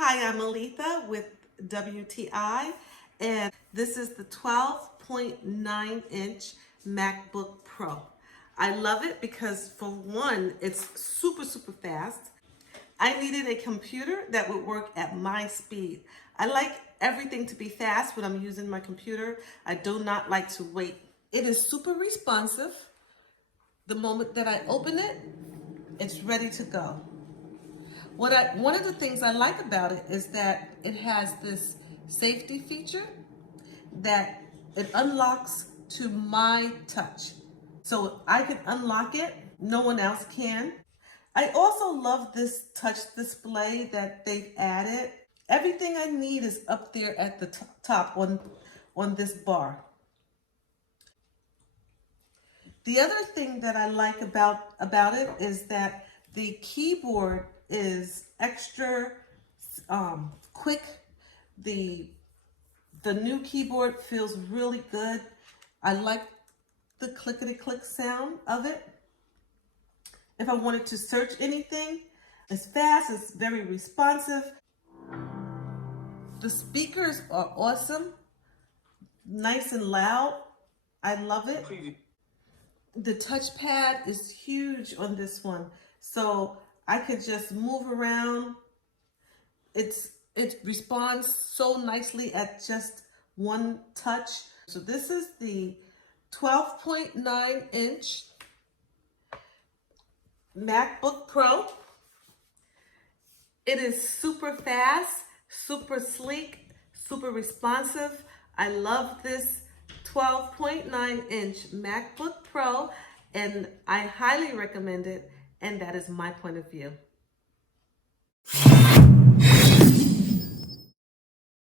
Hi, I'm Aletha with WTI, and this is the 12.9-inch MacBook Pro. I love it because, for one, it's super fast. I needed a computer that would work at my speed. I like everything to be fast when I'm using my computer. I do not like to wait. It is super responsive. The moment that I open it, it's ready to go. One of the things I like about it is that it has this safety feature that it unlocks to my touch. So I can unlock it, no one else can. I also love this touch display that they've added. Everything I need is up there at the top on this bar. The other thing that I like about it is that the keyboard is extra quick. The new keyboard feels really good. I like the clickety-click sound of it. If I wanted to search anything, it's fast, it's very responsive. The speakers are awesome, nice and loud. I love it. The touchpad is huge on this one, so I could just move around. It responds so nicely at just one touch. So this is the 12.9-inch MacBook Pro. It is super fast, super sleek, super responsive. I love this 12.9-inch MacBook Pro, and I highly recommend it, and that is my point of view.